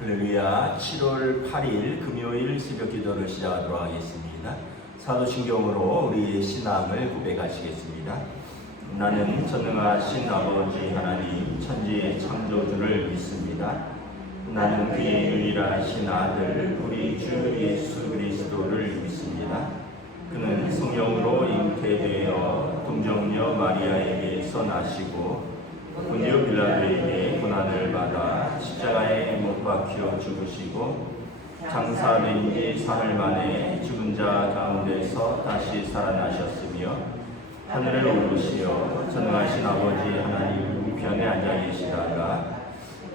할렐루야. 7월 8일 금요일 새벽 기도를 시작하도록 하겠습니다. 사도신경으로 우리의 신앙을 고백하시겠습니다. 나는 전능하신 아버지 하나님 천지의 창조주를 믿습니다. 나는 그의 유일하신 아들 우리 주 예수 그리스도를 믿습니다. 그는 성령으로 잉태되어 동정녀 마리아에게서 나시고 본디오 빌라도에게 고난을 받아 십자가에 못 박혀 죽으시고 장사된 지 사흘 만에 죽은 자 가운데서 다시 살아나셨으며 하늘을 오르시어 전능하신 아버지 하나님 우편에 앉아 계시다가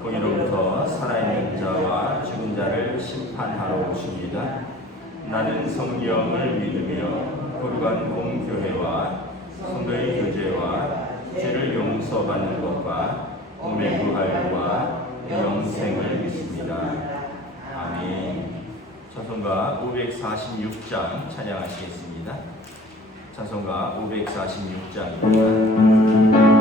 거기로부터 살아있는 자와 죽은 자를 심판하러 오십니다. 나는 성령을 믿으며 거룩한 공교회와 성도의 교제와 죄를 용서받는 것과 몸의 부활과 영생을 믿습니다. 아멘. 찬송가 546장 찬양하시겠습니다. 찬송가 546장입니다.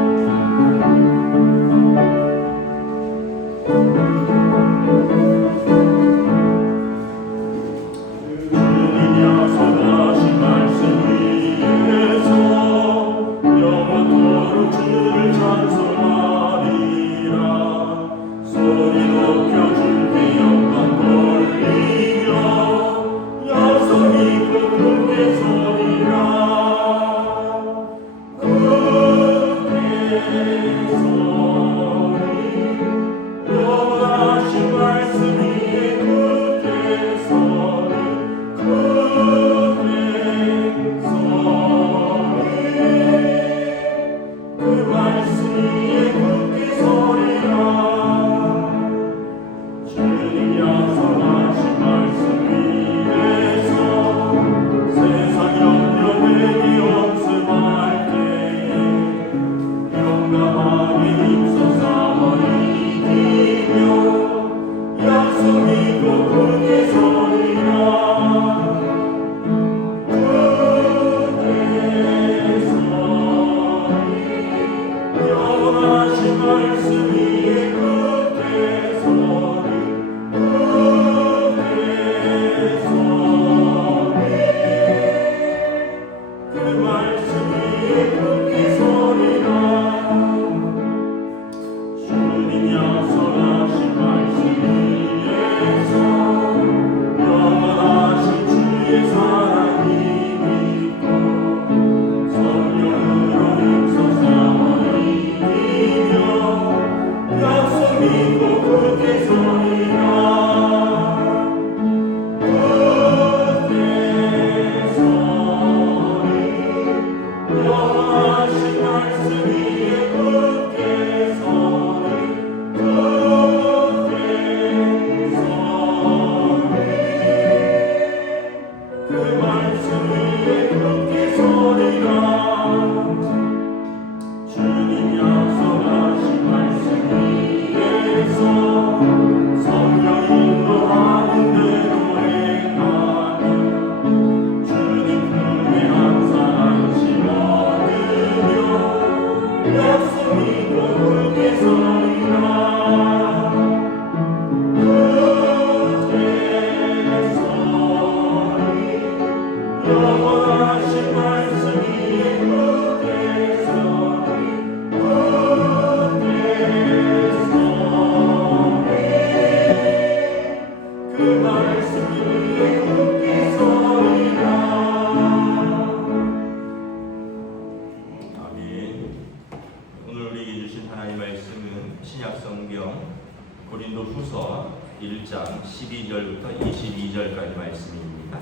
고린도후서 1장 12절부터 22절까지 말씀입니다.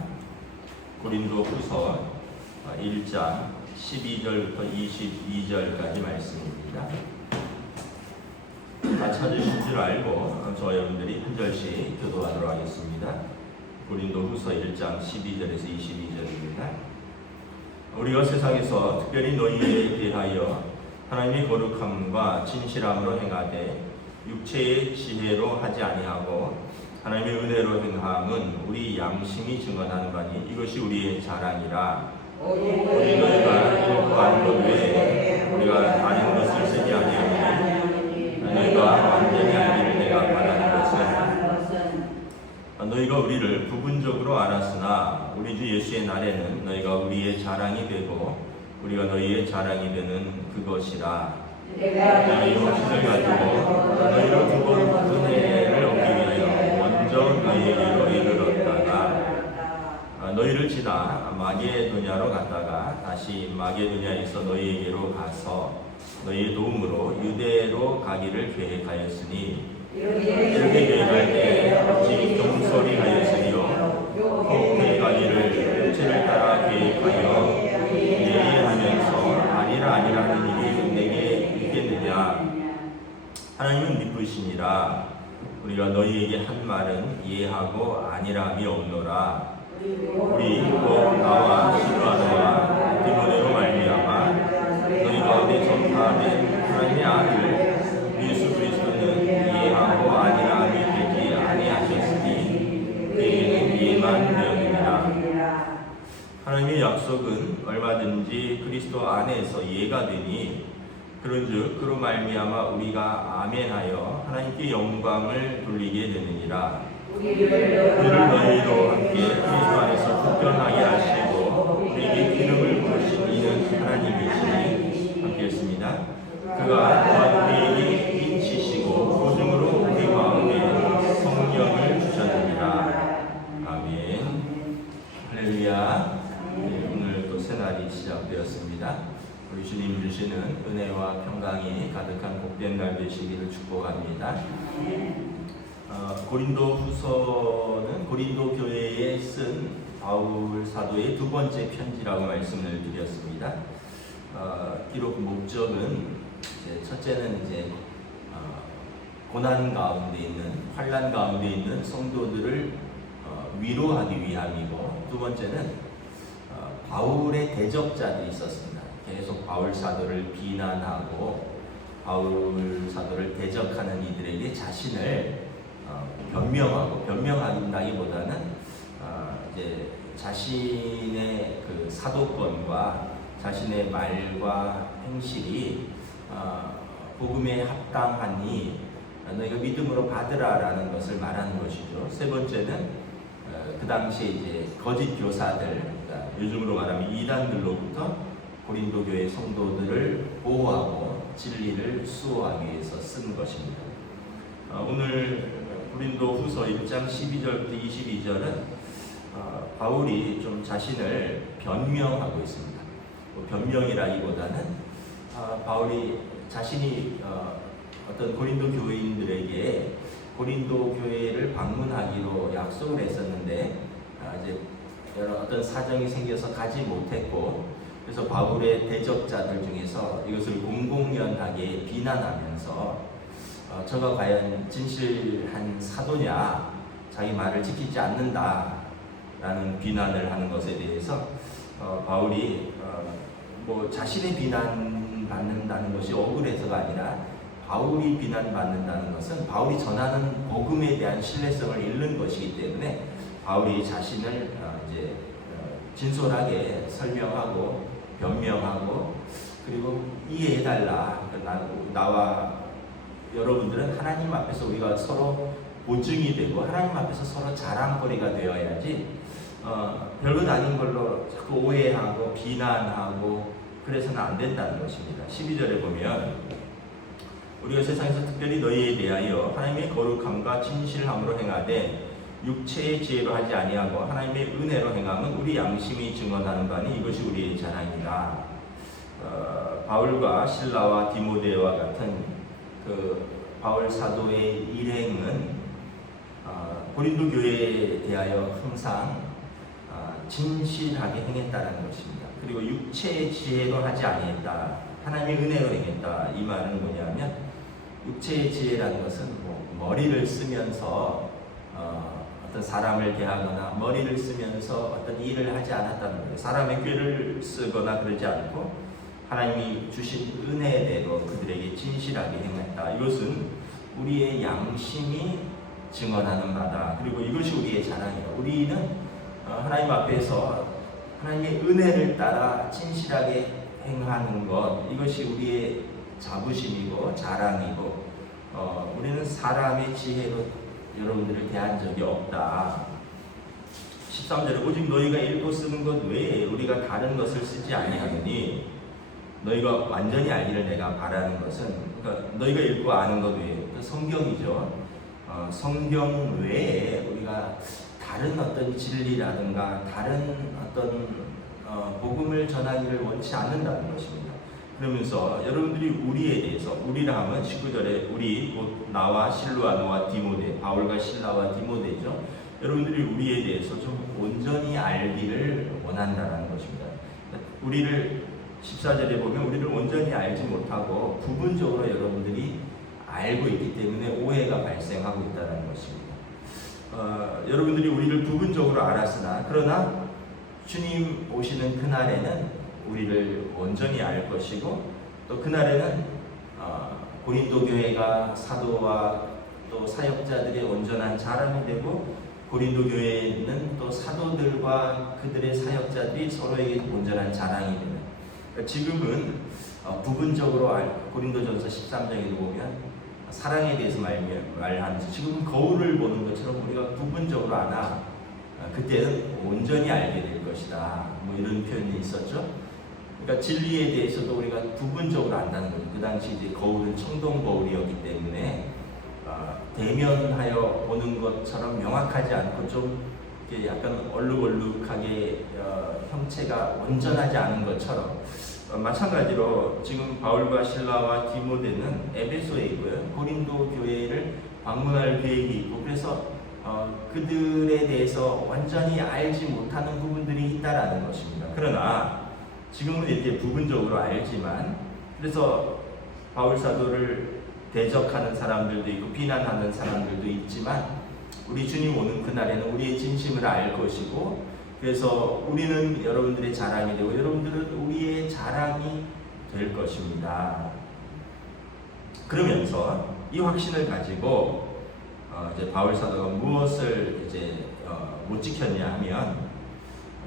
고린도후서 1장 12절부터 22절까지 말씀입니다. 다 찾으신 줄 알고 저와 여러분들이 한 절씩 교도하도록 하겠습니다. 고린도후서 1장 12절에서 22절입니다. 우리가 세상에서 특별히 너희에 대하여 하나님의 거룩함과 진실함으로 행하되 육체의 지혜로 하지 아니하고 하나님의 은혜로 행함은 우리 양심이 증언하는 바니 이것이 우리의 자랑이라. 우리 너희가 이룩한 것 외에 우리가 다른 것을 쓰지 아니하니 너희가 완전히 알기를 내가 바라는 것은 너희가 우리를 부분적으로 알았으나 우리 주 예수의 날에는 너희가 우리의 자랑이 되고 우리가 너희의 자랑이 되는 그것이라. 내가 이 확신을 가지고 너희로 두 번 은혜를 얻기 위하여 먼저 너희에게로 이르렀다가 너희를 지나 마게도냐로 갔다가 다시 마게도냐에서 너희에게로 가서 너희의 도움으로 유대로 가기를 계획하였으니 이렇게 계획할 때 오직 경솔이 하였으리요 꼭 가기를 육체를 따라 계획하여 예의하면서 아니라 하는 일이 내게 있겠느냐. 하나님은 미쁘시니라. 우리가 너희에게 한 말은 예하고 아니라함이 없노라. 우리 곧 나와 실로아노와 디모데로 말미암아 너희 가운데 전파된 하나님의 아들 예수 그리스도는 예하고 아니라함이 되지 아니하셨으니 그에게는 예만 되었느니라. 하나님의 약속은 얼마든지 그리스도 안에서 예가 되니 그런즉 그로 말미암아 우리가 아멘하여 하나님께 영광을 돌리게 되느니라. 우리를 너희로 함께 그리스도 안에서 굳건하게 하시고 우리에게 기름을 부으신 이는 하나님이시니 함께 했습니다. 그가 또한 우리에게 인치시고 보증으로 우리 마음에 성령을 주셨느니라. 아멘. 할렐루야. 오늘 또 새날이 시작되었습니다. 우리 주님 주시는 은혜와 평강이 가득한 복된 날 되시기를 축복합니다. 고린도 후서는 고린도 교회에 쓴 바울 사도의 두 번째 편지라고 말씀을 드렸습니다. 기록 목적은 첫째는 고난 가운데 있는 환난 가운데 있는 성도들을 위로하기 위함이고, 두 번째는 바울의 대적자들이 있었습니다. 계속 바울 사도를 비난하고 바울 사도를 대적하는 이들에게 자신을 변명한다기보다는 이제 자신의 그 사도권과 자신의 말과 행실이 복음에 합당하니 너희가 믿음으로 받으라라는 것을 말하는 것이죠. 세 번째는 그 당시에 이제 거짓 교사들, 그러니까 요즘으로 말하면 이단들로부터 고린도 교회 성도들을 보호하고 진리를 수호하기 위해서 쓴 것입니다. 오늘 고린도 후서 1장 12절부터 22절은 바울이 좀 자신을 변명하고 있습니다. 변명이라기보다는 바울이 자신이 어떤 고린도 교회인들에게 고린도 교회를 방문하기로 약속을 했었는데 이제 여러 어떤 사정이 생겨서 가지 못했고, 그래서 바울의 대적자들 중에서 이것을 공공연하게 비난하면서 저가 과연 진실한 사도냐, 자기 말을 지키지 않는다라는 비난을 하는 것에 대해서 바울이 자신의 비난받는다는 것이 억울해서가 아니라 바울이 비난받는다는 것은 바울이 전하는 복음에 대한 신뢰성을 잃는 것이기 때문에 바울이 자신을 이제 진솔하게 설명하고 변명하고, 그리고 이해해달라. 나와 여러분들은 하나님 앞에서 우리가 서로 보증이 되고 하나님 앞에서 서로 자랑거리가 되어야지 별것 아닌 걸로 자꾸 오해하고 비난하고 그래서는 안 된다는 것입니다. 12절에 보면 우리가 세상에서 특별히 너희에 대하여 하나님의 거룩함과 진실함으로 행하되 육체의 지혜로 하지 아니하고 하나님의 은혜로 행함은 우리 양심이 증언하는 바니 이것이 우리의 자랑이다. 바울과 실라와 디모데와 같은 그 바울 사도의 일행은 고린도 교회에 대하여 항상 진실하게 행했다는 것입니다. 그리고 육체의 지혜로 하지 아니했다, 하나님의 은혜로 행했다. 이 말은 뭐냐면 육체의 지혜라는 것은 머리를 쓰면서 어떤 사람을 대하거나 머리를 쓰면서 어떤 일을 하지 않았다는 거예요. 사람의 꾀를 쓰거나 그러지 않고 하나님이 주신 은혜대로 그들에게 진실하게 행했다. 이것은 우리의 양심이 증언하는 바다. 그리고 이것이 우리의 자랑이다. 우리는 하나님 앞에서 하나님의 은혜를 따라 진실하게 행하는 것, 이것이 우리의 자부심이고 자랑이고, 우리는 사람의 지혜로 여러분들을 대한 적이 없다. 13절에 오직 너희가 읽고 쓰는 것 외에 우리가 다른 것을 쓰지 아니하느니 너희가 완전히 알기를 내가 바라는 것은, 그러니까 너희가 읽고 아는 것 외에, 성경이죠. 성경 외에 우리가 다른 어떤 진리라든가 다른 어떤 복음을 전하기를 원치 않는다는 것입니다. 그러면서 여러분들이 우리에 대해서, 우리라 하면 19절에 우리, 곧 나와 실루아노와 디모데, 바울과 실라와 디모데죠. 여러분들이 우리에 대해서 좀 온전히 알기를 원한다는 것입니다. 우리를 14절에 보면 우리를 온전히 알지 못하고 부분적으로 여러분들이 알고 있기 때문에 오해가 발생하고 있다는 것입니다. 여러분들이 우리를 부분적으로 알았으나 그러나 주님 오시는 그날에는 우리를 온전히 알 것이고, 또 그날에는 고린도 교회가 사도와 또 사역자들의 온전한 자랑이 되고, 고린도 교회는 또 사도들과 그들의 사역자들이 서로에게 온전한 자랑이 되는, 그러니까 지금은 부분적으로 고린도전서 13장에도 보면 사랑에 대해서 말하면서 지금 거울을 보는 것처럼 우리가 부분적으로 아나 그때는 온전히 알게 될 것이다, 뭐 이런 표현이 있었죠. 그러니까 진리에 대해서도 우리가 부분적으로 안다는 거죠. 그 당시 이제 거울은 청동 거울이었기 때문에 대면하여 보는 것처럼 명확하지 않고 좀 약간 얼룩얼룩하게 형체가 온전하지 않은 것처럼, 마찬가지로 지금 바울과 실라와 디모데는 에베소에 있고요. 고린도 교회를 방문할 계획이 있고, 그래서 그들에 대해서 완전히 알지 못하는 부분들이 있다라는 것입니다. 그러나 지금은 이렇게 부분적으로 알지만, 그래서 바울 사도를 대적하는 사람들도 있고 비난하는 사람들도 있지만, 우리 주님 오는 그날에는 우리의 진심을 알 것이고, 그래서 우리는 여러분들의 자랑이 되고 여러분들은 우리의 자랑이 될 것입니다. 그러면서 이 확신을 가지고 이제 바울 사도가 무엇을 이제 못 지켰냐 하면,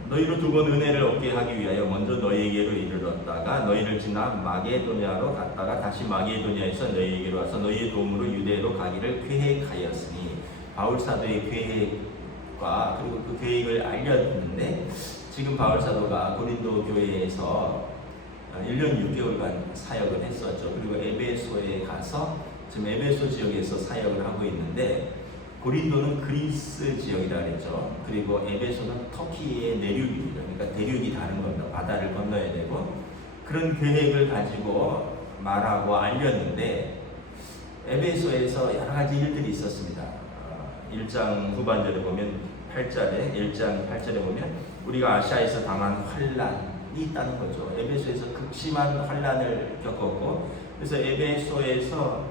너희로 두 번 은혜를 얻게 하기 위하여 먼저 너희에게로 이르렀다가 너희를 지나 마게도냐로 갔다가 다시 마게도냐에서 너희에게로 와서 너희의 도움으로 유대로 가기를 계획하였으니, 바울 사도의 계획과 그리고 그 계획을 알렸는데, 지금 바울 사도가 고린도 교회에서 1년 6개월간 사역을 했었죠. 그리고 에베소에 가서 지금 에베소 지역에서 사역을 하고 있는데, 고린도는 그리스 지역이라 그랬죠. 그리고 에베소는 터키의 내륙입니다. 그러니까 대륙이 다른 겁니다. 바다를 건너야 되고, 그런 계획을 가지고 말하고 알렸는데, 에베소에서 여러 가지 일들이 있었습니다. 1장 후반절에 보면 8절에 1장 8절에 보면 우리가 아시아에서 당한 환란이 있다는 거죠. 에베소에서 극심한 환란을 겪었고, 그래서 에베소에서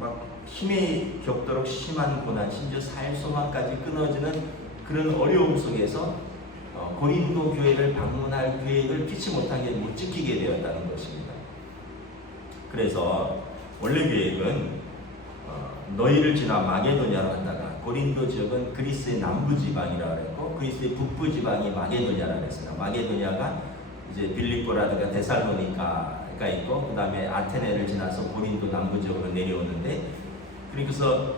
막 힘이 겪도록 심한 고난, 심지어 살 소망까지 끊어지는 그런 어려움 속에서 고린도 교회를 방문할 계획을 피치 못한 게 못 지키게 되었다는 것입니다. 그래서 원래 계획은 너희를 지나 마게도냐로 갔다가, 고린도 지역은 그리스의 남부 지방이라고 그랬고 그리스의 북부 지방이 마게도냐라고 했어요. 마게도냐가 이제 빌립보라든가 데살로니카가 있고, 그 다음에 아테네를 지나서 고린도 남부 지역으로 내려오는데, 그래서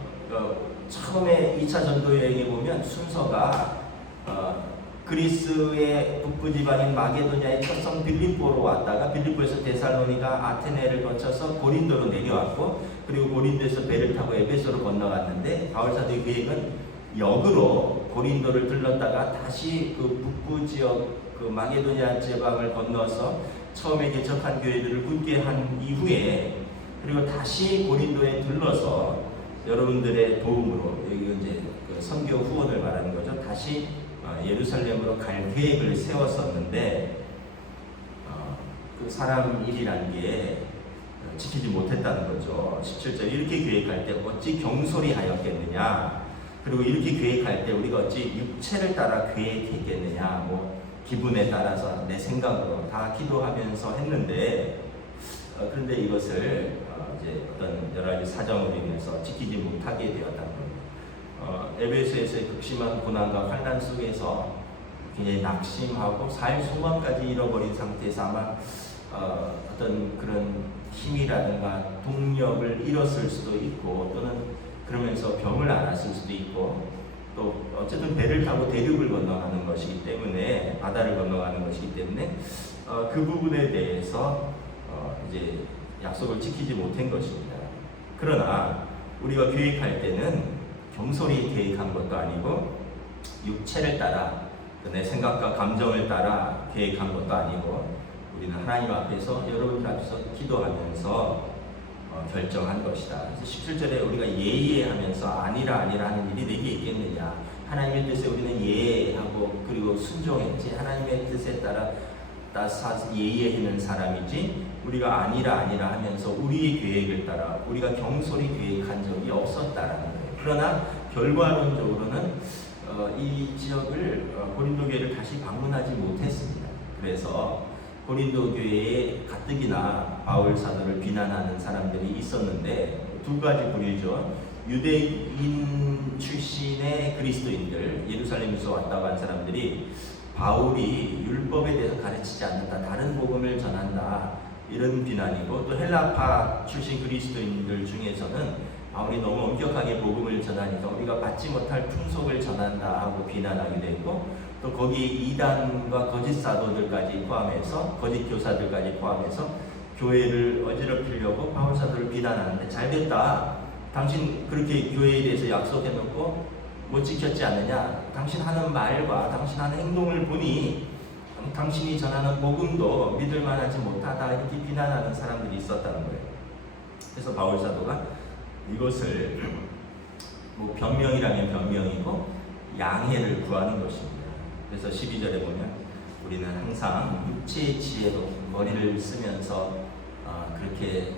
처음에 2차 전도 여행에 보면 순서가 그리스의 북부 지방인 마게도냐의 첫성 빌립보로 왔다가 빌립보에서 데살로니가 아테네를 거쳐서 고린도로 내려왔고, 그리고 고린도에서 배를 타고 에베소로 건너갔는데, 바울 사도의 계획은 역으로 고린도를 들렀다가 다시 그 북부 지역 그 마게도냐 지방을 건너서 처음에 개척한 교회들을 굳게 한 이후에, 그리고 다시 고린도에 들러서 여러분들의 도움으로, 여기 이제 그 선교 후원을 말하는 거죠. 다시 예루살렘으로 갈 계획을 세웠었는데, 그 사람 일이라는 게 지키지 못했다는 거죠. 17절 이렇게 계획할 때 어찌 경솔히 하였겠느냐, 그리고 이렇게 계획할 때 우리가 어찌 육체를 따라 계획했겠느냐, 뭐 기분에 따라서 내 생각으로 다 기도하면서 했는데, 그런데 이것을 이제 어떤 여러 가지 사정으로 인해서 지키지 못하게 되었다는 겁니다. 에베소에서의 극심한 고난과 환난 속에서 굉장히 낙심하고 살 소망까지 잃어버린 상태에서 아마 어떤 그런 힘이라든가 동력을 잃었을 수도 있고, 또는 그러면서 병을 앓았을 수도 있고, 또 어쨌든 배를 타고 대륙을 건너가는 것이기 때문에, 바다를 건너가는 것이기 때문에 그 부분에 대해서 이제 약속을 지키지 못한 것입니다. 그러나 우리가 계획할 때는 경솔히 계획한 것도 아니고 육체를 따라 내 생각과 감정을 따라 계획한 것도 아니고, 우리는 하나님 앞에서, 여러분들 앞에서 기도하면서 결정한 것이다. 그래서 17절에 우리가 예하면서 아니라 하는 일이 내게 있겠느냐. 하나님의 뜻에 우리는 예하고 그리고 순종했지, 하나님의 뜻에 따라 예의하는 사람이지, 우리가 아니라 하면서 우리의 계획을 따라 우리가 경솔히 계획한 적이 없었다라는 거예요. 그러나 결과론적으로는 이 지역을 고린도 교회를 다시 방문하지 못했습니다. 그래서 고린도 교회에 가뜩이나 바울 사도를 비난하는 사람들이 있었는데, 두 가지 부류죠. 유대인 출신의 그리스도인들, 예루살렘에서 왔다고 한 사람들이 바울이 율법에 대해서 가르치지 않는다, 다른 복음을 전한다, 이런 비난이고, 또 헬라파 출신 그리스도인들 중에서는 바울이 너무 엄격하게 복음을 전하니까 우리가 받지 못할 풍속을 전한다 하고 비난하기도 했고, 또 거기에 이단과 거짓 사도들까지 포함해서, 거짓 교사들까지 포함해서 교회를 어지럽히려고 바울 사도를 비난하는데, 잘됐다, 당신 그렇게 교회에 대해서 약속해놓고 못 지켰지 않느냐, 당신 하는 말과 당신 하는 행동을 보니 당신이 전하는 복음도 믿을만하지 못하다, 이렇게 비난하는 사람들이 있었다는 거예요. 그래서 바울 사도가 이것을 뭐 변명이라면 변명이고 양해를 구하는 것입니다. 그래서 12절에 보면 우리는 항상 육체의 지혜로 머리를 쓰면서 그렇게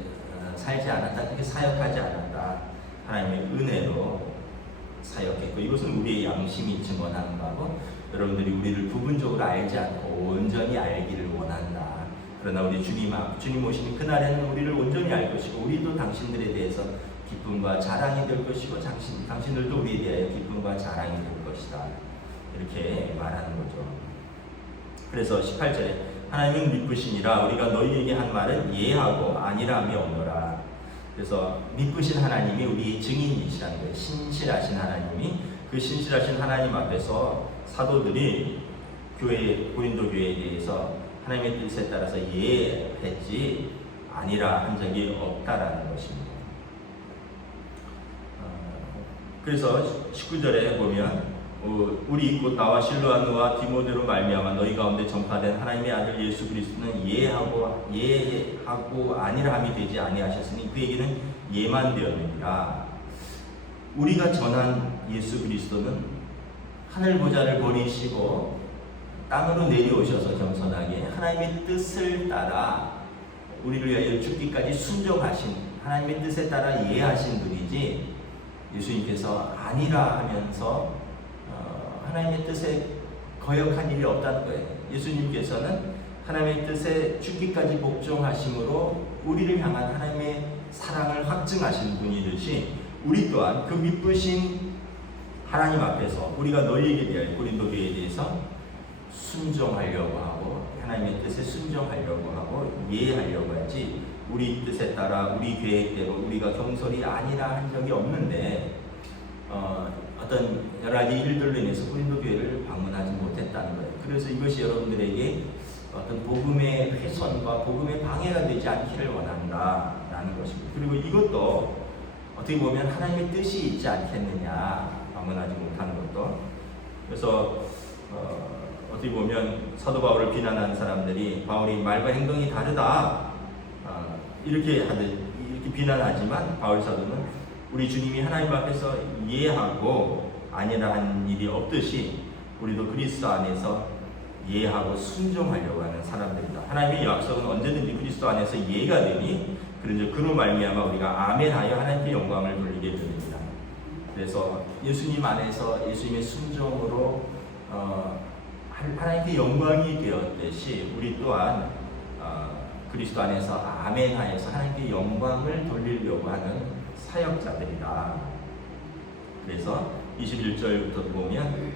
살지 않았다, 그렇게 사역하지 않았다, 하나님의 은혜로 사역했고, 이것은 우리의 양심이 증언하는 바고, 여러분들이 우리를 부분적으로 알지 않고 온전히 알기를 원한다. 그러나 우리 주님 오시는 그날에는 우리를 온전히 알 것이고, 우리도 당신들에 대해서 기쁨과 자랑이 될 것이고, 당신들도 우리에 대하여 기쁨과 자랑이 될 것이다, 이렇게 말하는 거죠. 그래서 18절에 하나님은 미쁘시니라 우리가 너희에게 한 말은 예하고 아니라함이 없노라. 그래서 미쁘신 하나님이 우리의 증인이시라는 거예요. 신실하신 하나님이, 그 신실하신 하나님 앞에서 사도들이 고린도 교회에 대해서 하나님의 뜻에 따라서 예했지 아니라 한 적이 없다라는 것입니다. 그래서 19절에 보면 우리 곧 나와 실로아누와 디모데로 말미암아 너희 가운데 전파된 하나님의 아들 예수 그리스도는 예하고 아니라함이 되지 아니하셨으니 그에게는 예만 되었느니라. 우리가 전한 예수 그리스도는 하늘 보좌를 버리시고 땅으로 내려오셔서 겸손하게 하나님의 뜻을 따라 우리를 위하여 죽기까지 순종하신, 하나님의 뜻에 따라 예하신 분이지, 예수님께서 아니라 하면서 하나님의 뜻에 거역한 일이 없다는 거예요. 예수님께서는 하나님의 뜻에 죽기까지 복종하심으로 우리를 향한 하나님의 사랑을 확증하신 분이듯이, 우리 또한 그 미쁘신 하나님 앞에서 우리가 너희에게 대하여, 고린도 교회에 대해서 순종하려고 하고 하나님의 뜻에 순종하려고 하고 예하려고 하지, 우리 뜻에 따라 우리 계획대로 우리가 경솔이 아니라 한 적이 없는데, 어떤 여러 가지 일들로 인해서 고린도 교회를 방문하지 못했다는 거예요. 그래서 이것이 여러분들에게 어떤 복음의 훼손과 복음의 방해가 되지 않기를 원한다라는 것입니다. 그리고 이것도 어떻게 보면 하나님의 뜻이 있지 않겠느냐, 방문하지 못하는 것도. 그래서 어떻게 보면 사도 바울을 비난하는 사람들이 바울이 말과 행동이 다르다, 이렇게 비난하지만, 바울 사도는 우리 주님이 하나님 앞에서 이해하고 아니라 한 일이 없듯이 우리도 그리스도 안에서 이해하고 순종하려고 하는 사람들이다. 하나님의 약속은 언제든지 그리스도 안에서 이해가 되니 그로 말미암아 우리가 아멘하여 하나님께 영광을 돌리게 됩니다. 그래서 예수님 안에서 예수님의 순종으로 하나님께 영광이 되었듯이 우리 또한 그리스도 안에서 아멘하여서 하나님께 영광을 돌리려고 하는 사역자들이다. 그래서 21절부터 보면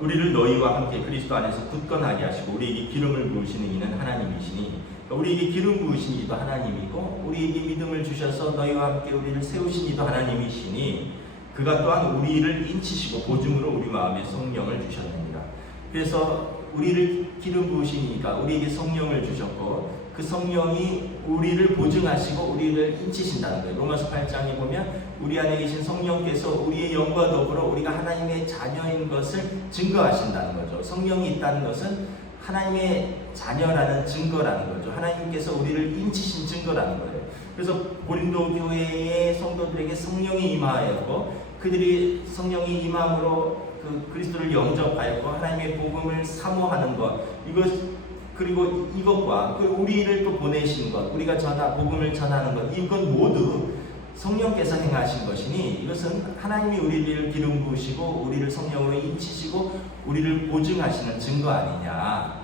우리를 너희와 함께 그리스도 안에서 굳건하게 하시고 우리에게 기름을 부으시는 이는 하나님이시니, 그러니까 우리에게 기름 부으신 이도 하나님이고 우리에게 믿음을 주셔서 너희와 함께 우리를 세우신 이도 하나님이시니 그가 또한 우리를 인치시고 보증으로 우리 마음에 성령을 주셨느니라. 그래서 우리를 기름 부으시니까 우리에게 성령을 주셨고 그 성령이 우리를 보증하시고 우리를 인치신다는 거예요. 로마서 8장에 보면 우리 안에 계신 성령께서 우리의 영과 더불어 우리가 하나님의 자녀인 것을 증거하신다는 거죠. 성령이 있다는 것은 하나님의 자녀라는 증거라는 거죠. 하나님께서 우리를 인치신 증거라는 거예요. 그래서 고린도 교회의 성도들에게 성령이 임하였고 그들이 성령이 임함으로 그 그리스도를 영접하였고 하나님의 복음을 사모하는 것, 그리고 이것과 우리를 또 보내신 것, 우리가 복음을 전하는 것, 이건 모두 성령께서 행하신 것이니 이것은 하나님이 우리를 기름 부으시고 우리를 성령으로 인치시고 우리를 보증하시는 증거 아니냐.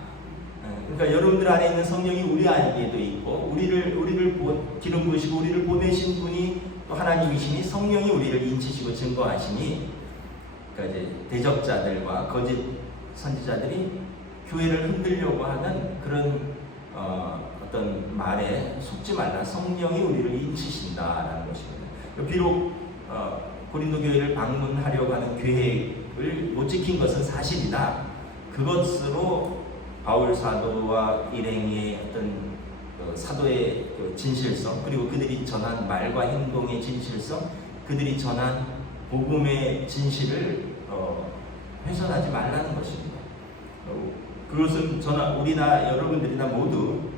그러니까 여러분들 안에 있는 성령이 우리 안에도 있고 우리를 기름 부으시고 우리를 보내신 분이 또 하나님이시니 성령이 우리를 인치시고 증거하시니, 그러니까 이제 대적자들과 거짓 선지자들이 교회를 흔들려고 하는 그런 어떤 말에 속지 말라. 성령이 우리를 인치신다라는 것입니다. 비록 고린도 교회를 방문하려고 하는 계획을 못 지킨 것은 사실이나 그것으로 바울 사도와 일행의 어떤 사도의 진실성, 그리고 그들이 전한 말과 행동의 진실성, 그들이 전한 복음의 진실을 훼손하지 말라는 것입니다. 그것은 우리나 여러분들이나 모두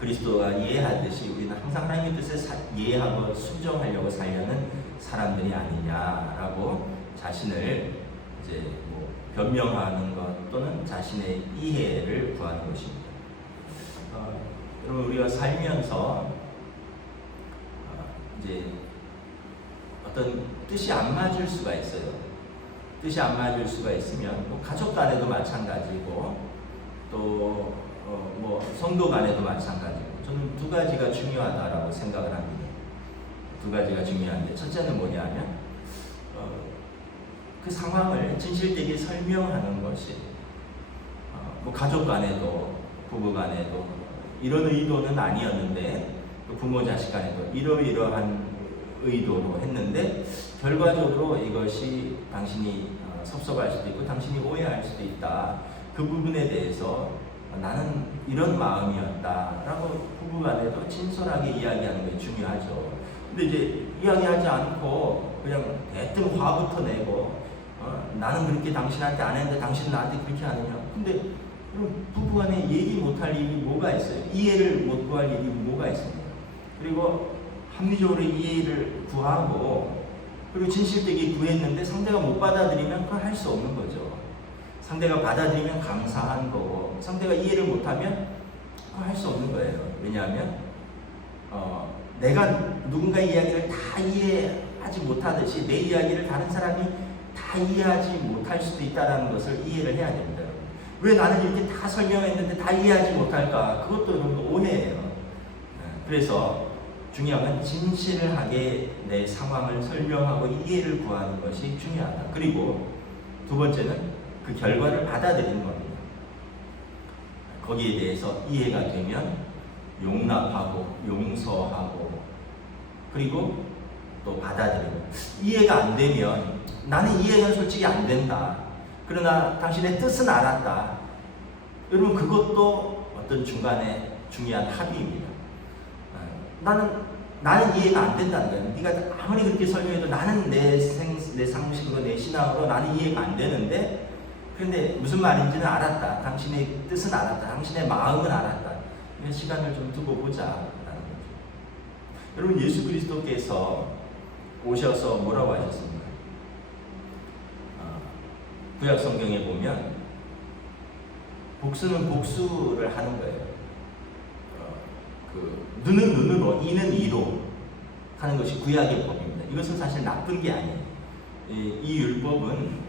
그리스도가 이해하듯이 우리는 항상 하나님의 뜻을 이해하고 순종하려고 살려는 사람들이 아니냐라고 자신을 이제 변명하는 것 또는 자신의 이해를 구하는 것입니다. 여러분, 우리가 살면서 이제 어떤 뜻이 안 맞을 수가 있어요. 뜻이 안 맞을 수가 있으면 가족 간에도 마찬가지고 또 성도 간에도 마찬가지고, 저는 두 가지가 중요하다라고 생각을 합니다. 두 가지가 중요한데, 첫째는 뭐냐면 그 상황을 진실되게 설명하는 것이 가족 간에도 부부 간에도 이런 의도는 아니었는데, 부모 자식 간에도 이러이러한 의도로 했는데 결과적으로 이것이 당신이 섭섭할 수도 있고 당신이 오해할 수도 있다. 그 부분에 대해서 나는 이런 마음이었다라고 부부 간에도 진솔하게 이야기하는 게 중요하죠. 근데 이제 이야기하지 않고 그냥 대뜸 화부터 내고 나는 그렇게 당신한테 안 했는데 당신은 나한테 그렇게 하느냐. 근데 그럼 부부 간에 얘기 못할 일이 뭐가 있어요? 이해를 못 구할 일이 뭐가 있습니까? 그리고 합리적으로 이해를 구하고 그리고 진실되게 구했는데 상대가 못 받아들이면 그걸 할 수 없는 거죠. 상대가 받아들이면 감사한 거고 상대가 이해를 못하면 그걸 할 수 없는 거예요. 왜냐하면 내가 누군가 이야기를 다 이해하지 못하듯이 내 이야기를 다른 사람이 다 이해하지 못할 수도 있다는 것을 이해를 해야 됩니다. 왜 나는 이렇게 다 설명했는데 다 이해하지 못할까? 그것도 오해예요. 그래서 중요한 건 진실하게 내 상황을 설명하고 이해를 구하는 것이 중요하다. 그리고 두 번째는 그 결과를 받아들이는 겁니다. 거기에 대해서 이해가 되면 용납하고 용서하고 그리고 또 받아들이고, 이해가 안 되면 나는 이해가 솔직히 안 된다. 그러나 당신의 뜻은 알았다. 여러분, 그것도 어떤 중간에 중요한 합의입니다. 나는 이해가 안 된다는 거예요. 네가 아무리 그렇게 설명해도 나는 내 상식으로 내 신앙으로 나는 이해가 안 되는데, 그런데 무슨 말인지는 알았다. 당신의 뜻은 알았다. 당신의 마음은 알았다. 시간을 좀 두고 보자라는 거죠. 여러분, 예수 그리스도께서 오셔서 뭐라고 하셨습니까? 구약 성경에 보면 복수는 복수를 하는 거예요. 눈은 눈으로, 이는 이로 하는 것이 구약의 법입니다. 이것은 사실 나쁜 게 아니에요. 이 율법은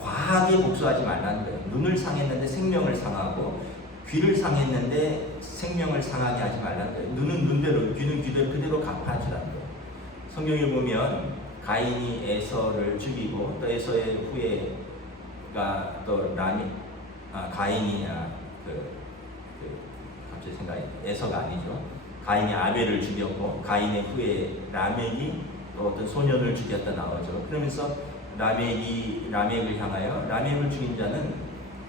과하게 복수하지 말라는 거예요. 눈을 상했는데 생명을 상하고, 귀를 상했는데 생명을 상하게 하지 말라는 거예요. 눈은 눈대로, 귀는 귀대로 그대로 갚아주라는 거예요. 성경에 보면 가인이 에서를 죽이고 또 에서의 후예가 또 가인이냐 갑자기 생각이 에서가 아니죠. 가인이 아벨을 죽였고 가인의 후예 라멕이 또 어떤 소년을 죽였다 나오죠. 그러면서 라멕을 향하여 라멕을 죽인 자는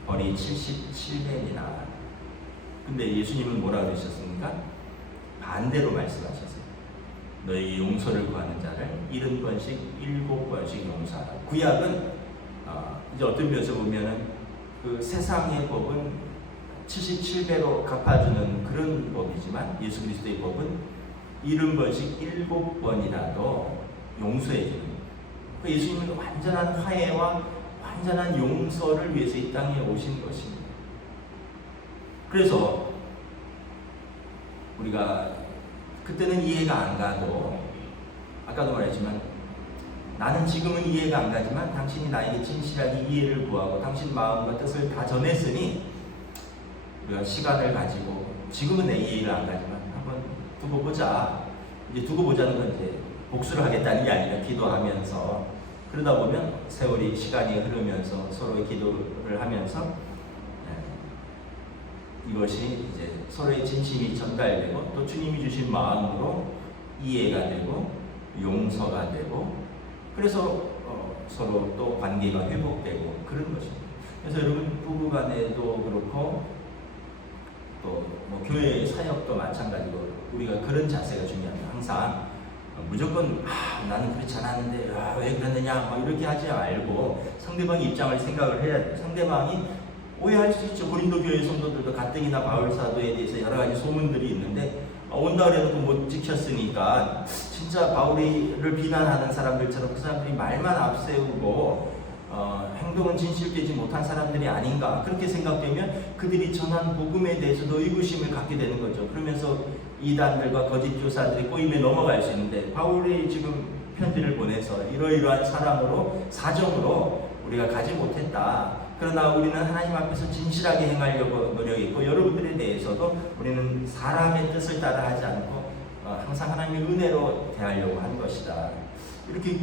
벌이 77년이나. 근데 예수님은 뭐라 그러셨습니까? 반대로 말씀하셨어요. 너희 용서를 구하는 자를 70번씩 7번씩 용서하라. 구약은 이제 어떤 면에서 보면은 그 세상의 법은 77배로 갚아주는 그런 법이지만 예수 그리스도의 법은 70번씩 7번이라도 용서해주는. 예수님은 완전한 화해와 완전한 용서를 위해서 이 땅에 오신 것입니다. 그래서 우리가 그때는 이해가 안 가도 아까도 말했지만 나는 지금은 이해가 안 가지만 당신이 나에게 진실하게 이해를 구하고 당신 마음과 뜻을 다 전했으니 우리가 시간을 가지고 지금은 내 이해가 안 가지만 한번 두고 보자. 이제 두고 보자는 건 이제 복수를 하겠다는 게 아니라 기도하면서 그러다 보면 세월이 시간이 흐르면서 서로의 기도를 하면서 이것이 이제 서로의 진심이 전달되고 또 주님이 주신 마음으로 이해가 되고 용서가 되고 그래서 서로 또 관계가 회복되고 그런 것입니다. 그래서 여러분 부부간에도 그렇고 또 뭐 교회 사역도 마찬가지고 우리가 그런 자세가 중요합니다. 항상 무조건 나는 그렇지 않았는데 왜 그랬느냐 이렇게 하지 말고 상대방의 입장을 생각을 해야 돼요. 상대방이 오해할 수 있죠. 고린도 교회 성도들도 가뜩이나 바울 사도에 대해서 여러 가지 소문들이 있는데 온다 그래도 못 지켰으니까 진짜 바울을 비난하는 사람들처럼 그 사람들이 말만 앞세우고 행동은 진실되지 못한 사람들이 아닌가 그렇게 생각되면 그들이 전한 복음에 대해서도 의구심을 갖게 되는 거죠. 그러면서 이단들과 거짓 교사들이 꼬임에 넘어갈 수 있는데 바울이 지금 편지를 보내서 이러이러한 사람으로 사정으로 우리가 가지 못했다. 그러나 우리는 하나님 앞에서 진실하게 행하려고 노력했고 여러분들에 대해서도 우리는 사람의 뜻을 따라 하지 않고 항상 하나님의 은혜로 대하려고 한 것이다. 이렇게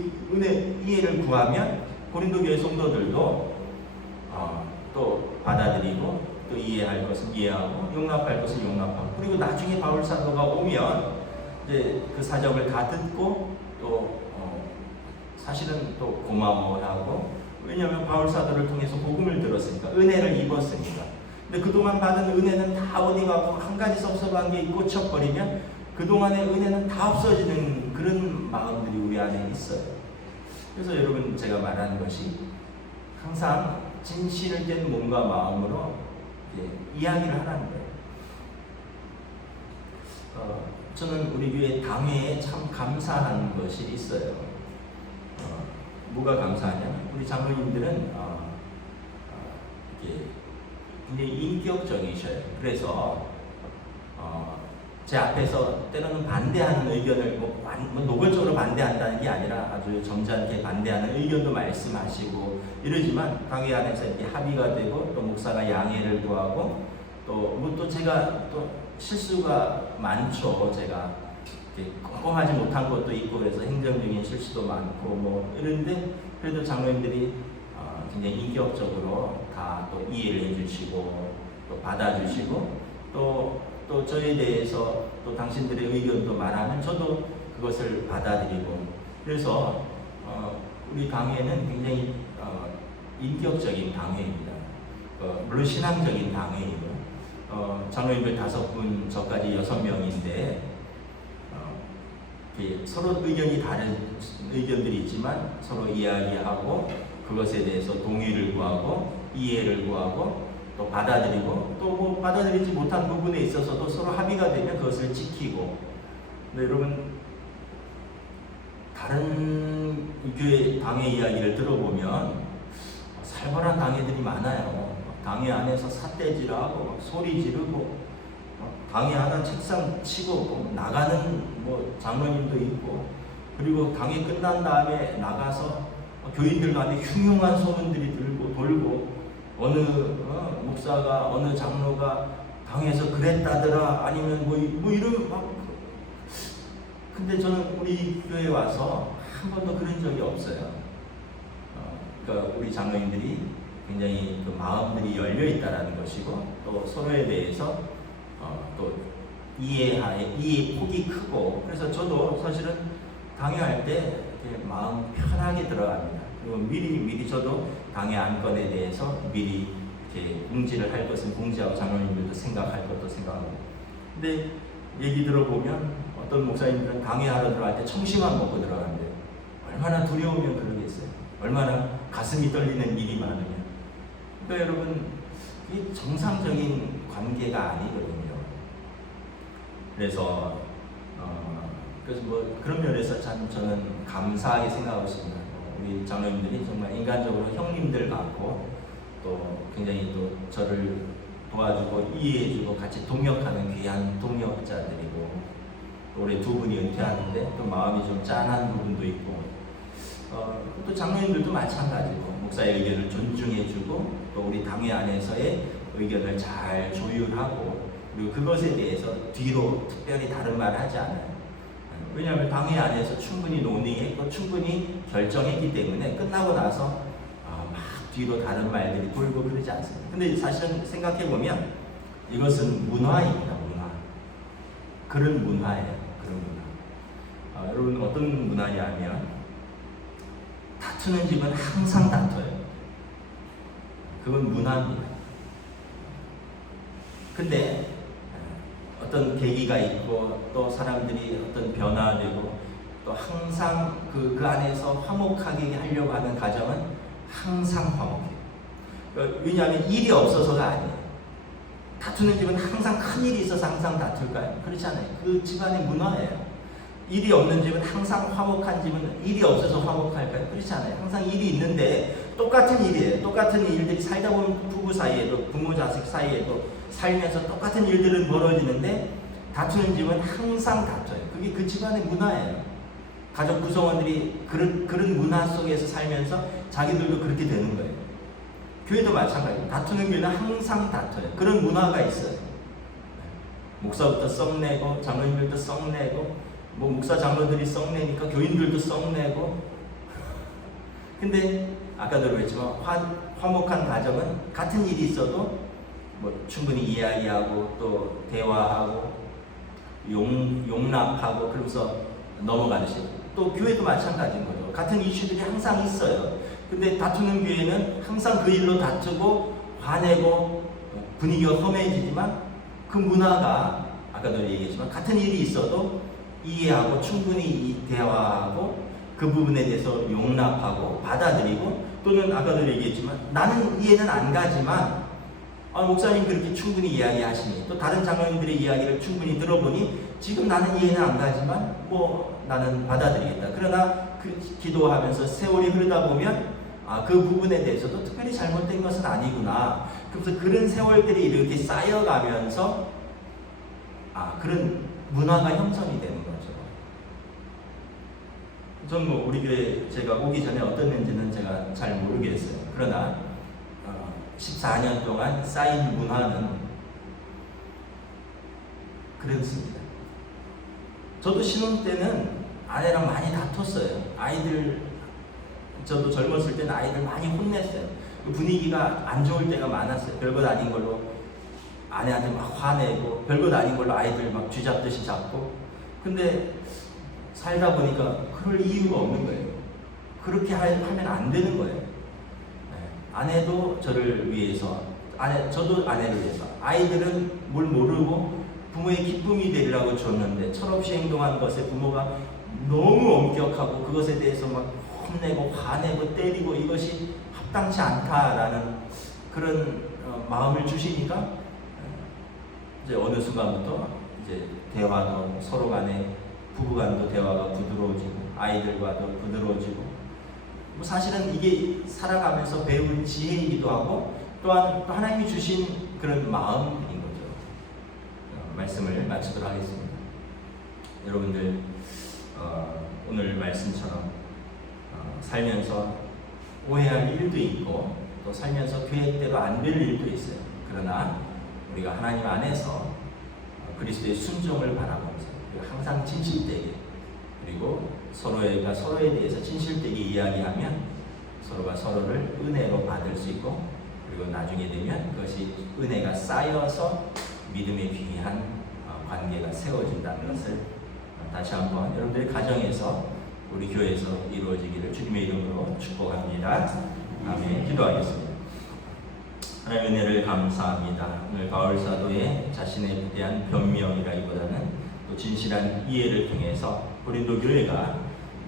이해를 구하면 고린도 교회 성도들도 또 받아들이고 또 이해할 것은 이해하고 용납할 것은 용납하고 그리고 나중에 바울 사도가 오면 이제 그 사정을 다 듣고 또 사실은 또 고마워하고 왜냐하면 바울 사도를 통해서 복음을 들었으니까 은혜를 입었으니까. 근데 그동안 받은 은혜는 다 어디 가고 한 가지 섭섭한 게 꽂혀버리면 그동안의 은혜는 다 없어지는 그런 마음들이 우리 안에 있어요. 그래서 여러분 제가 말하는 것이 항상 진실된 몸과 마음으로 이야기를 하라는 거예요. 저는 우리 교회 당회에 참 감사한 것이 있어요. 뭐가 감사하냐면 우리 장로님들은 굉장히 인격적이셔요. 그래서 제 앞에서 때로는 반대하는 의견을 노골적으로 반대한다는 게 아니라 아주 점잖게 반대하는 의견도 말씀하시고 이러지만 당회 안에서 이렇게 합의가 되고 또 목사가 양해를 구하고 또 제가 또 실수가 많죠. 제가 꼼꼼하지 못한 것도 있고 그래서 행정적인 실수도 많고 뭐 이런데 그래도 장로님들이 굉장히 인격적으로 다 또 이해를 해주시고 또 받아주시고 또 저에 대해서 또 당신들의 의견도 말하면 저도 그것을 받아들이고 그래서 우리 당회는 굉장히 인격적인 당회입니다. 물론 신앙적인 당회이고 장로님들 5분 저까지 6명인데 서로 의견이 다른 의견들이 있지만 서로 이야기하고 그것에 대해서 동의를 구하고 이해를 구하고 또 받아들이고 또 뭐 받아들이지 못한 부분에 있어서도 서로 합의가 되면 그것을 지키고. 근데 여러분 다른 교회 당회 이야기를 들어보면 살벌한 당회들이 많아요. 당회 안에서 삿대질하고 막 소리 지르고 당회 하나 책상 치고 나가는 뭐 장로님도 있고 그리고 당회 끝난 다음에 나가서 교인들 간에 흉흉한 소문들이 돌고 어느 목사가 어느 장로가 당에서 그랬다더라 아니면 뭐 이런 막 근데 저는 우리 교회에 와서 한 번도 그런 적이 없어요. 그러니까 우리 장로님들이 굉장히 그 마음들이 열려 있다라는 것이고, 또 서로에 대해서 또 이해 폭이 크고, 그래서 저도 사실은 강요할 때 이렇게 마음 편하게 들어갑니다. 그리고 미리 저도 강요 안건에 대해서 미리 이렇게 공지를 할 것은 공지하고, 장로님들도 생각할 것도 생각하고. 근데 얘기 들어보면 어떤 목사님들은 강요하러 들어갈 때 청심환 먹고 들어가는데 얼마나 두려우면 그러겠어요. 얼마나 가슴이 떨리는 일이 많으면. 그러니까 여러분, 이 정상적인 관계가 아니거든요. 그래서 뭐 그런 면에서 참 저는 감사하게 생각하고 있습니다. 우리 장로님들이 정말 인간적으로 형님들 같고, 또 굉장히 또 저를 도와주고 이해해주고 같이 동역하는 귀한 동역자들이고, 또 우리 두 분이 은퇴하는데 또 마음이 좀 짠한 부분도 있고, 또 장로님들도 마찬가지고 목사의 의견을 존중해주고, 또 우리 당회 안에서의 의견을 잘 조율하고, 그리고 그것에 대해서 뒤로 특별히 다른 말 하지 않아요. 왜냐하면 당회 안에서 충분히 논의했고 충분히 결정했기 때문에 끝나고 나서 막 뒤로 다른 말들이 돌고 그러지 않습니다. 근데 사실은 생각해보면 이것은 문화입니다. 문화. 그런 문화예요. 그런 문화. 여러분, 어떤 문화냐면 다투는 집은 항상 다퉈요. 그건 문화입니다. 근데 어떤 계기가 있고, 또 사람들이 어떤 변화되고, 또 항상 그 안에서 화목하게 하려고 하는 가정은 항상 화목해요. 왜냐하면 일이 없어서가 아니에요. 다투는 집은 항상 큰 일이 있어서 항상 다툴까요? 그렇지 않아요. 그 집안의 문화예요. 일이 없는 집은 항상 화목한 집은 일이 없어서 화목할까요? 그렇지 않아요. 항상 일이 있는데 똑같은 일이에요. 똑같은 일들이 살다 보면 부부 사이에도, 부모 자식 사이에도 살면서 똑같은 일들은 벌어지는데 다투는 집은 항상 다퉈요. 그게 그 집안의 문화예요. 가족 구성원들이 그런 문화 속에서 살면서 자기들도 그렇게 되는 거예요. 교회도 마찬가지예요. 다투는 교회는 항상 다퉈요. 그런 문화가 있어요. 목사부터 썩내고, 장로님들도 썩내고, 뭐 목사 장로들이 썩내니까 교인들도 썩내고. 근데 아까도 그랬지만 화목한 가정은 같은 일이 있어도 뭐 충분히 이야기하고, 또 대화하고, 용납하고, 그러면서 넘어가듯이, 또 교회도 마찬가지인 거죠. 같은 이슈들이 항상 있어요. 근데 다투는 교회는 항상 그 일로 다투고 화내고 분위기가 험해지지만, 그 문화가 아까도 얘기했지만 같은 일이 있어도 이해하고 충분히 대화하고, 그 부분에 대해서 용납하고 받아들이고, 또는 아까도 얘기했지만 나는 이해는 안 가지만 목사님 그렇게 충분히 이야기하시니, 또 다른 장로님들의 이야기를 충분히 들어보니 지금 나는 이해는 안 가지만 뭐 나는 받아들이겠다. 그러나 그 기도하면서 세월이 흐르다 보면 그 부분에 대해서도 특별히 잘못된 것은 아니구나. 그래서 그런 세월들이 이렇게 쌓여가면서 그런 문화가 형성이 되는 거죠. 전 뭐 우리 교회 제가 오기 전에 어땠는지는 제가 잘 모르겠어요. 그러나 14년 동안 쌓인 문화는 그렇습니다. 저도 신혼 때는 아내랑 많이 다퉜어요. 저도 젊었을 때는 아이들 많이 혼냈어요. 분위기가 안 좋을 때가 많았어요. 별것 아닌 걸로 아내한테 막 화내고, 별것 아닌 걸로 아이들 막 쥐잡듯이 잡고. 근데 살다 보니까 그럴 이유가 없는 거예요. 그렇게 하면 안 되는 거예요. 아내도 저를 위해서, 저도 아내를 위해서. 아이들은 뭘 모르고 부모의 기쁨이 되리라고 줬는데 철없이 행동한 것에 부모가 너무 엄격하고 그것에 대해서 막 혼내고 화내고 때리고, 이것이 합당치 않다라는 그런 마음을 주시니까 이제 어느 순간부터 이제 대화도 서로 간에, 부부간도 대화가 부드러워지고, 아이들과도 부드러워지고, 뭐 사실은 이게 살아가면서 배운 지혜이기도 하고, 또한 또 하나님이 주신 그런 마음인 거죠. 말씀을 마치도록 하겠습니다. 여러분들 오늘 말씀처럼 살면서 오해할 일도 있고, 또 살면서 계획대로 안 될 일도 있어요. 그러나 우리가 하나님 안에서 그리스도의 순종을 바라보면서, 그리고 항상 진실되게, 그리고 서로가 서로에 대해서 진실되게 이야기하면 서로가 서로를 은혜로 받을 수 있고, 그리고 나중에 되면 그것이 은혜가 쌓여서 믿음의 귀한 관계가 세워진다는 것을 다시 한번 여러분들의 가정에서, 우리 교회에서 이루어지기를 주님의 이름으로 축복합니다. 아멘. 기도하겠습니다. 하나님의 은혜를 감사합니다. 오늘 바울 사도의 자신에 대한 변명이라기보다는 또 진실한 이해를 통해서 고린도 교회가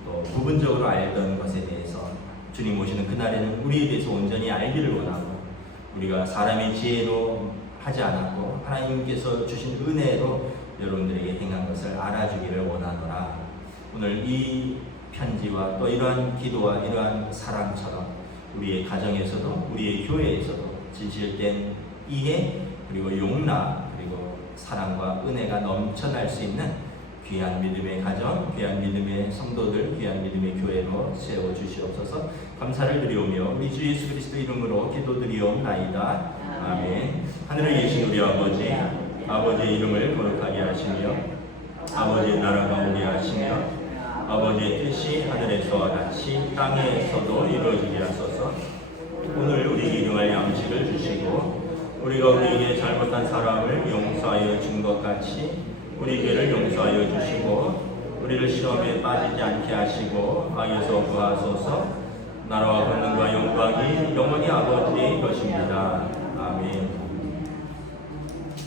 또 부분적으로 알던 것에 대해서 주님 오시는 그날에는 우리에 대해서 온전히 알기를 원하고, 우리가 사람의 지혜로 하지 않았고 하나님께서 주신 은혜로 여러분들에게 행한 것을 알아주기를 원하노라. 오늘 이 편지와 또 이러한 기도와 이러한 사랑처럼 우리의 가정에서도 우리의 교회에서도 진실된 이해, 그리고 용납, 그리고 사랑과 은혜가 넘쳐날 수 있는 귀한 믿음의 가정, 귀한 믿음의 성도들, 귀한 믿음의 교회로 세워주시옵소서. 감사를 드리오며 우리 주 예수 그리스도 이름으로 기도드리옵나이다. 아멘. 하늘에 계신 우리 아버지, 아버지의 이름을 거룩하게 하시며 아버지의 나라가 오게 하시며 아버지의 뜻이 하늘에서와 같이 땅에서도 이루어지게 하소서. 오늘 우리에게 일용할 양식을 주시고, 우리가 우리에게 잘못한 사람을 용서하여 준 것 같이 우리에게를 용서하여 주시고, 우리를 시험에 빠지지 않게 하시고 악에서 구하소서. 나라와 권능과 영광이 영원히 아버지의 것입니다. 아멘.